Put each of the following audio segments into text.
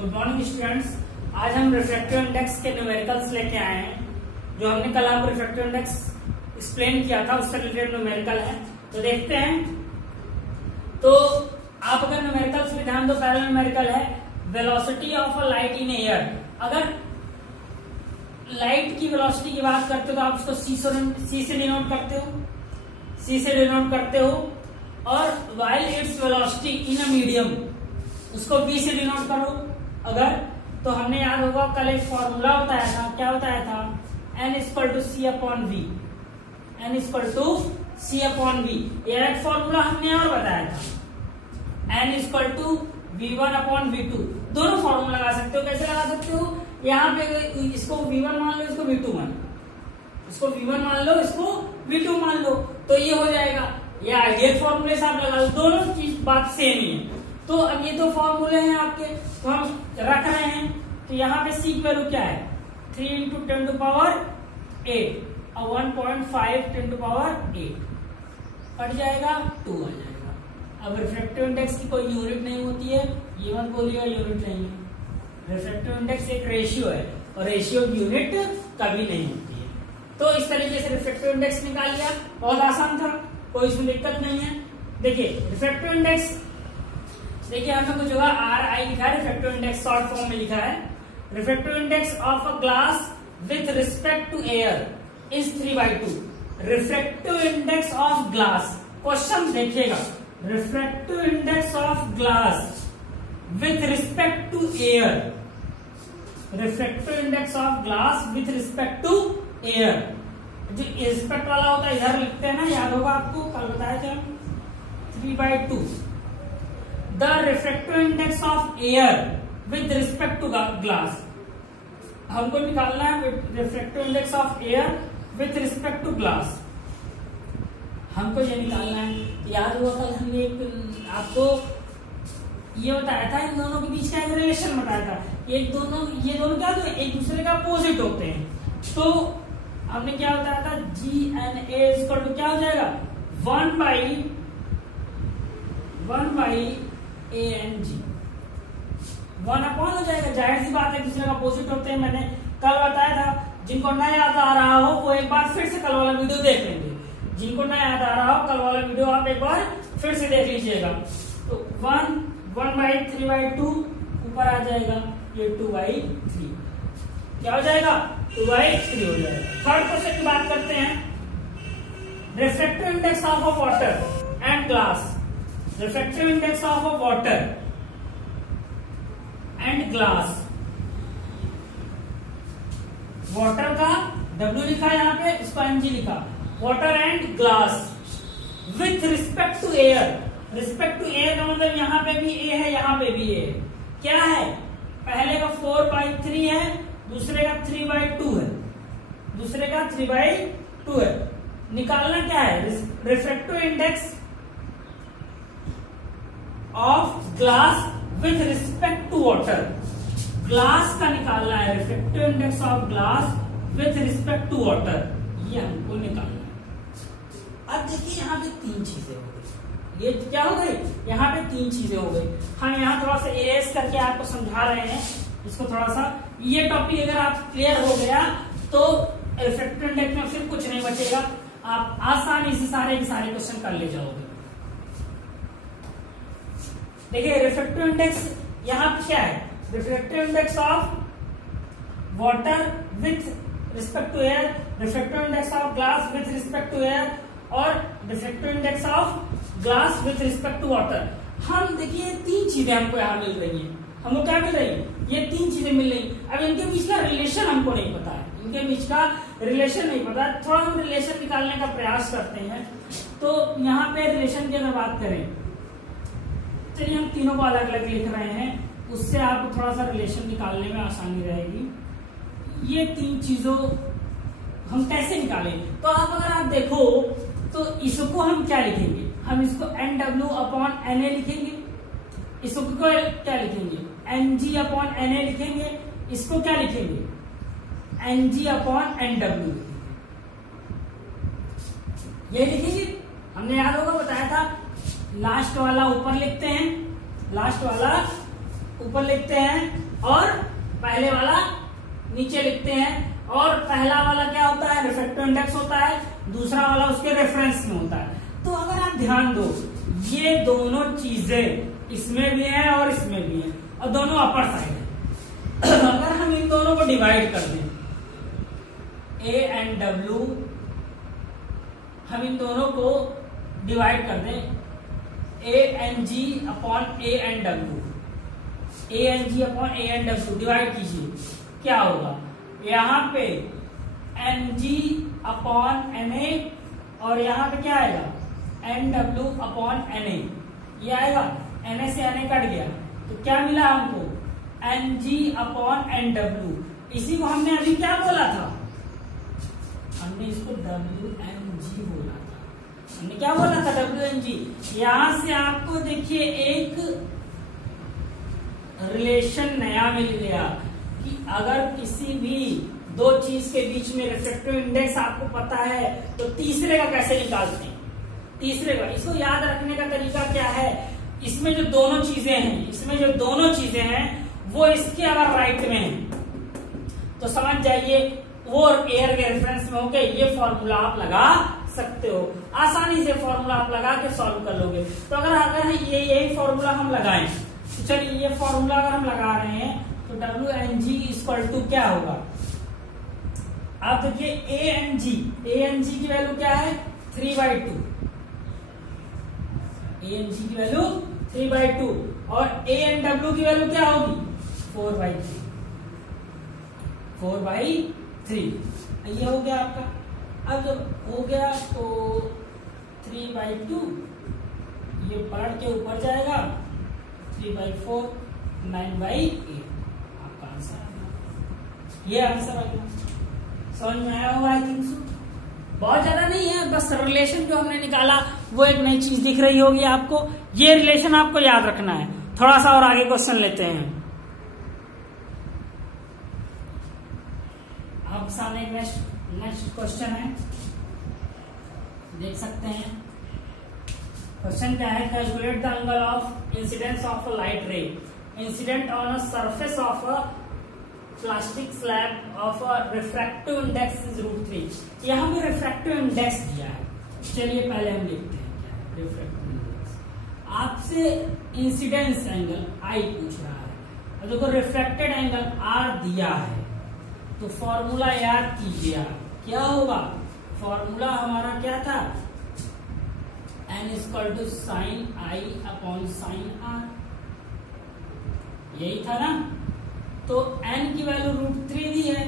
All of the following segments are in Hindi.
Good morning students. आज हम रिफ्रैक्टिव इंडेक्स के न्यूमेरिकल्स लेके आए हैं। जो हमने कल आपको रिफ्रैक्टिव इंडेक्स एक्सप्लेन किया था उससे रिलेटेड न्यूमेरिकल है, तो देखते हैं। तो आप अगर न्यूमेरिकल्स में ध्यान दो, पहला न्यूमेरिकल है velocity of a light in air. अगर लाइट की वेलोसिटी की बात करते हो तो आप उसको सी से डिनोट करते हो, और while its velocity in a medium उसको बी से डिनोट करो। अगर तो हमने याद होगा कल एक फॉर्मूला बताया था, क्या बताया था, n equal to C upon V. n equal to C upon V, एक फॉर्मूला हमने और बताया था। n equal to v1 upon v2, दोनों फॉर्मूला लगा सकते हो। कैसे लगा सकते हो, यहाँ पे इसको v1 मान लो, इसको v2 मान लो, इसको v1 मान लो, इसको v2 मान लो, तो ये हो जाएगा। ये आइडियल फॉर्मूले से आप लगा लो, दोनों चीज बात सेम ही है। तो अब ये दो फॉर्मूले हैं आपके, तो हम रख रहे हैं। तो यहाँ पे सी की वैल्यू क्या है, 3 इंटू 10 टू पावर 8 और 1.5 10 टू पावर 8 कट जाएगा, 2 आ जाएगा। अब रिफ्रैक्टिव इंडेक्स की कोई यूनिट नहीं होती है, ये मत बोलिएगा यूनिट नहीं है। रिफ्रैक्टिव इंडेक्स एक रेशियो है और रेशियो यूनिट कभी नहीं होती है। तो इस तरीके से रिफ्रैक्टिव इंडेक्स निकाल लिया, बहुत आसान था, कोई इसमें दिक्कत नहीं है। देखिए रिफ्रैक्टिव इंडेक्स, देखिए हमने कुछ होगा RI लिखा है, रिफ्रैक्टिव इंडेक्स शॉर्ट फॉर्म में लिखा है। Refractive index of a glass with respect to air is 3/2। Refractive index of glass, question देखिएगा, refractive index of glass with respect to air, refractive index of glass with respect to air. जो रिस्पेक्ट वाला होता है इधर लिखते हैं ना, याद होगा आपको, कल बताया था 3/2। The refractive index of air with respect to glass, हमको निकालना है refractive index of air with respect to glass, हमको ये निकालना है। याद हुआ कल हमने आपको ये बताया था, इन दोनों के बीच का एक रिलेशन बताया था। ये दोनों क्या होते हैं, एक दूसरे का अपोजिट होते हैं। तो हमने क्या बताया था, GNA इक्वल टू क्या हो जाएगा, 1 बाई ANG, 1 अपॉन हो जाएगा। जाहिर सी बात है, दूसरे का अपोजिट होते हैं। मैंने कल बताया था, जिनको नया याद आ रहा हो वो एक बार फिर से कल वाला वीडियो देख लेंगे। जिनको नया याद आ रहा हो कल वाला वीडियो आप एक बार फिर से देख लीजिएगा। तो 1/3/2 ऊपर आ जाएगा, ये 2/3 क्या हो जाएगा, 2/3 हो जाएगा। थर्ड क्वेश्चन की बात करते हैं, refractive index of a water and glass. Refractive index of a water and glass, water का W लिखा है यहाँ पे, इसको MG लिखा, water and glass with respect to air. Respect to air का मतलब यहाँ पे भी A है, यहाँ पे भी A है। क्या है, पहले का 4/3 है, दूसरे का 3/2 है, दूसरे का 3/2 है। निकालना क्या है, refractive index of glass with respect to water. Glass का निकालना है, refractive index of glass with respect to water, ये हमको निकालना है। अब देखिए यहाँ पे 3 चीजें हो गई, ये क्या हो गई, यहाँ पे 3 चीजें हो गई। हम यहाँ थोड़ा सा इरेज करके आपको समझा रहे हैं इसको थोड़ा सा। ये टॉपिक अगर आप क्लियर हो गया तो रिफ्रैक्टिव इंडेक्स में फिर कुछ नहीं बचेगा, आप आसानी से सारे के सारे क्वेश्चन कर ले जाओगे। देखिए रिफ्रैक्टिव इंडेक्स यहाँ पे क्या है, refractive index of water with respect to air, refractive index of glass with respect to air, और refractive index of glass with respect to water. हम देखिए 3 चीजें हमको यहाँ मिल रही है, हमको क्या मिल रही है, ये 3 चीजें मिल रही। अब इनके बीच का रिलेशन हमको नहीं पता है, इनके बीच का रिलेशन नहीं पता, थोड़ा हम रिलेशन निकालने का प्रयास करते हैं। तो यहाँ पे रिलेशन की अगर बात करें, चलिए हम तीनों को अलग अलग लिख रहे हैं, उससे आपको थोड़ा सा रिलेशन निकालने में आसानी रहेगी। ये 3 चीजों हम कैसे निकालें, तो आप अगर आप देखो तो इसको हम क्या लिखेंगे, हम इसको NW अपॉन NA लिखेंगे, इसको क्या लिखेंगे, NG अपॉन NA लिखेंगे, इसको क्या लिखेंगे, NG अपॉन NW ये लिखेंगे। हमने याद होगा बताया था, लास्ट वाला ऊपर लिखते हैं, लास्ट वाला ऊपर लिखते हैं और पहले वाला नीचे लिखते हैं। और पहला वाला क्या होता है, रिफ्रैक्टिव इंडेक्स होता है, दूसरा वाला उसके रेफरेंस में होता है। तो अगर आप ध्यान दो, ये दोनों चीजें इसमें भी है और इसमें भी है, और दोनों अपर साइड है। अगर हम इन दोनों को डिवाइड कर दें, ए एंड डब्ल्यू, हम इन दोनों को डिवाइड कर दें, A N G upon A and W, A N G upon A and W divide कीजिए, क्या होगा, यहाँ पे N G upon N A और यहाँ पे क्या आएगा N W upon N A, ये आएगा, एन ए से एन ए कट गया, तो क्या मिला हमको N G upon N W. इसी को हमने अभी क्या बोला था, हमने इसको डब्ल्यू एन जी बोला था। हमने क्या बोला था, डब्ल्यू एन जी। यहां से आपको देखिए एक रिलेशन नया मिल गया कि अगर किसी भी दो चीज के बीच में रिफ्रैक्टिव इंडेक्स आपको पता है तो तीसरे का कैसे निकालते हैं, तीसरे का। इसको याद रखने का तरीका क्या है, इसमें जो दोनों चीजें हैं, इसमें जो दोनों चीजें हैं वो इसके अगर राइट में है तो समझ जाइए वो एयर के रेफरेंस में होके ये फॉर्मूला आप लगा सकते हो, आसानी से फॉर्मूला आप लगा के सॉल्व कर लोगे। तो अगर ये यही फॉर्मूला हम लगाएं, तो चलिए ये फॉर्मूला अगर हम लगा रहे हैं तो W N G equal to क्या होगा, आप देखिए ए एन जी की वैल्यू क्या है 3/2, ए एन जी की वैल्यू 3/2 और ए एन डब्ल्यू की वैल्यू क्या होगी 4/3, 4/3। ये हो गया आपका। अब जब हो गया तो 3/2 ये पलट के ऊपर जाएगा, 3/4 9/8 आपका आंसर। ये आंसर आएगा, समझ में आया होगा आई थिंक सो। बहुत ज्यादा नहीं है, बस रिलेशन जो हमने निकाला वो एक नई चीज दिख रही होगी आपको, ये रिलेशन आपको याद रखना है। थोड़ा सा और आगे क्वेश्चन लेते हैं। अब सामने नेक्स्ट क्वेश्चन है, देख सकते हैं। क्वेश्चन क्या है, calculate the angle of incidence of a light ray incident on a surface of a plastic slab of a refractive index is √3। यहाँ पे रिफ्रैक्टिव इंडेक्स दिया है, चलिए पहले हम देखते हैं क्या है रिफ्रैक्टिव इंडेक्स। आपसे इंसिडेंस एंगल आई पूछ रहा है, और देखो रिफ्रैक्टेड एंगल आर दिया है, तो फॉर्मूला याद कीजिए क्या होगा, फॉर्मूला हमारा क्या था, n equal to sine I upon sine R, यही था ना। तो n की वैल्यू √3 दी है,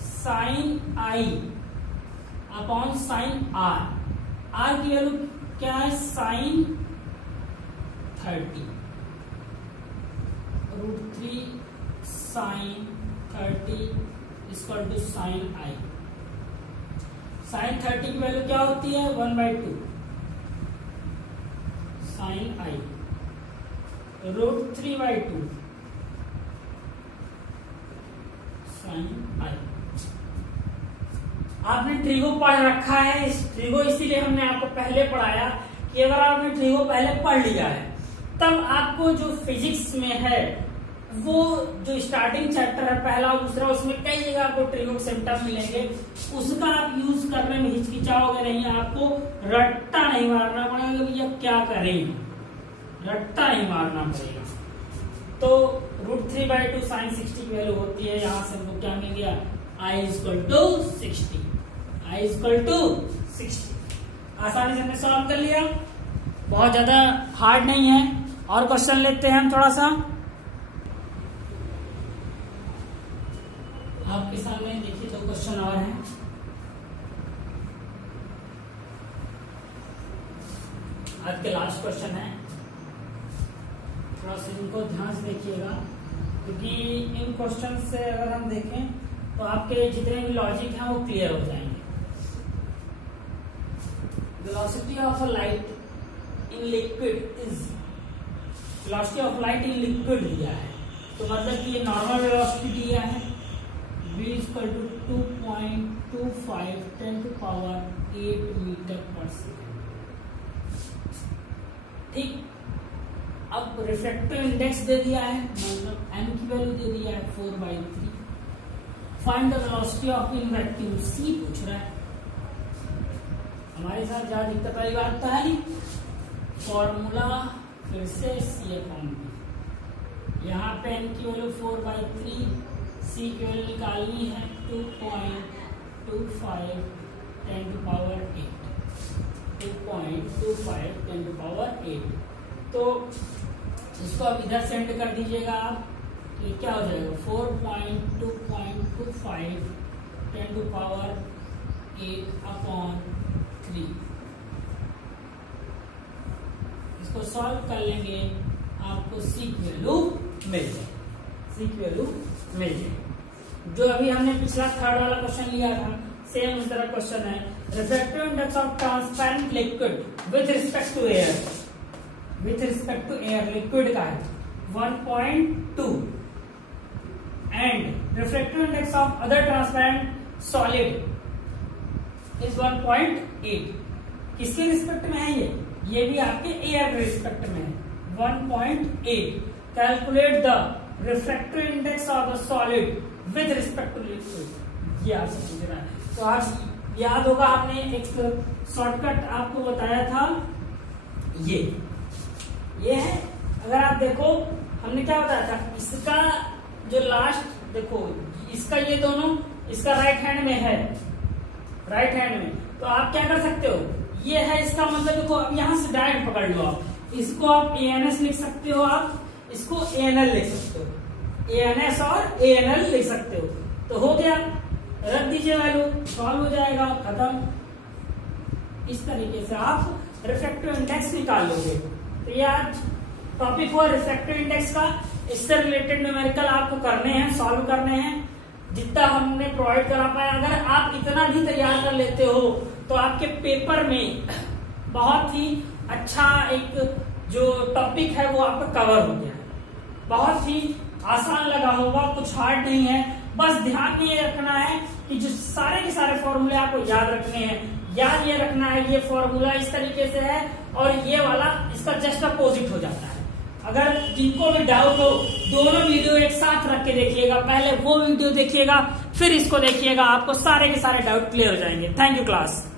sine I upon sine R, R की वैल्यू क्या है sine 30, √3 sine 30 equal to sine I. Sine 30 की वैल्यू क्या होती है 1/2 साइन आई, √3/2 साइन आई। आपने ट्रिगो पढ़ रखा है, इस ट्रिगो इसीलिए हमने आपको पहले पढ़ाया कि अगर आपने ट्रिगो पहले पढ़ लिया है तब आपको जो फिजिक्स में है वो जो स्टार्टिंग चैप्टर है पहला और दूसरा, उसमें कई जगह आपको ट्रिगो सिम्टम मिलेंगे, उसका आप यूज करने में हिचकिचाओगे नहीं, आपको रट्टा नहीं मारना पड़ेगा भैया क्या करें, रट्टा नहीं मारना पड़ेगा। तो √3/2 साइन 60 की वैल्यू होती है, यहां से हमको क्या मिल गया I equal to 60, I equal to 60। आसानी से हमने सॉल्व कर लिया, बहुत ज्यादा हार्ड नहीं है। और क्वेश्चन लेते हैं हम थोड़ा सा, आपके सामने देखिए 2 क्वेश्चन और हैं। आज के लास्ट क्वेश्चन है, थोड़ा सा इनको ध्यान से देखिएगा क्योंकि इन क्वेश्चन से अगर हम देखें तो आपके जितने भी लॉजिक हैं वो क्लियर हो जाएंगे। Velocity of a light in liquid is, velocity of light in liquid दिया है, तो मतलब कि ये नॉर्मल वेलोसिटी दिया है, v इक्वल टू 2.25 10⁸ मीटर/सेकेंड। ठीक, अब रिफ्रैक्टिव इंडेक्स दे दिया है, मतलब एन की वैल्यू दे दिया है 4/3। Find the velocity of in vacuum C पूछ रहा है। हमारे साथ ज्यादा दिक्कत वाली बात तो है नहीं। फॉर्मूला फिर से C/V। यहाँ पे n की वैल्यू 4/3, C की वैल्यू निकालनी है 2.25 10⁸ 2.25 10⁸। तो इसको अब इधर सेंड कर दीजिएगा आप, तो ये क्या हो जाएगा 4.2.25 10⁸8/3। इसको सॉल्व कर लेंगे, आपको सी की वैल्यू मिल जाए, सी की वैल्यू मिल जाए। जो अभी हमने पिछला थर्ड वाला क्वेश्चन लिया था, सेम उस तरह क्वेश्चन है। Refractive index of transparent liquid with respect to air, liquid का है 1.2 and refractive index of other transparent solid is 1.8। किसके रिस्पेक्ट में है ये भी आपके एयर के रिस्पेक्ट में है 1.8। Calculate the refractive index of the solid with respect to liquid, ये आपसे पूछ रहा है। तो आज याद होगा आपने एक शॉर्टकट आपको बताया था, ये है। अगर आप देखो हमने क्या बताया था, इसका जो लास्ट देखो, इसका ये दोनों इसका राइट हैंड में है, राइट हैंड में, तो आप क्या कर सकते हो, ये है इसका मतलब देखो, अब यहां से डायरेक्ट पकड़ लो आप, इसको आप ANS लिख सकते हो, आप इसको ANL लिख सकते हो, ANS और ANL लिख सकते हो। तो हो गया, रख दीजिए वैल्यू, सॉल्व हो जाएगा, खत्म। इस तरीके से आप रिफ्रैक्टिव इंडेक्स निकाल लोगे। तो ये आज टॉपिक हुआ रिफ्रैक्टिव इंडेक्स का। इससे रिलेटेड न्यूमेरिकल आपको करने हैं, सॉल्व करने हैं, जितना हमने प्रोवाइड करा पाया। अगर आप इतना भी तैयार कर लेते हो तो आपके पेपर में बहुत ही अच्छा एक जो टॉपिक है वो आपका कवर हो गया है। बहुत ही आसान लगा होगा, कुछ हार्ड नहीं है। बस ध्यान में ये रखना है कि जो सारे के सारे फॉर्मूले आपको याद रखने हैं, याद ये रखना है ये फॉर्मूला इस तरीके से है और ये वाला इसका जस्ट अपोजिट हो जाता है। अगर जिनको भी डाउट हो, दोनों वीडियो एक साथ रख के देखिएगा, पहले वो वीडियो देखिएगा फिर इसको देखिएगा, आपको सारे के सारे डाउट क्लियर हो जाएंगे। Thank you class.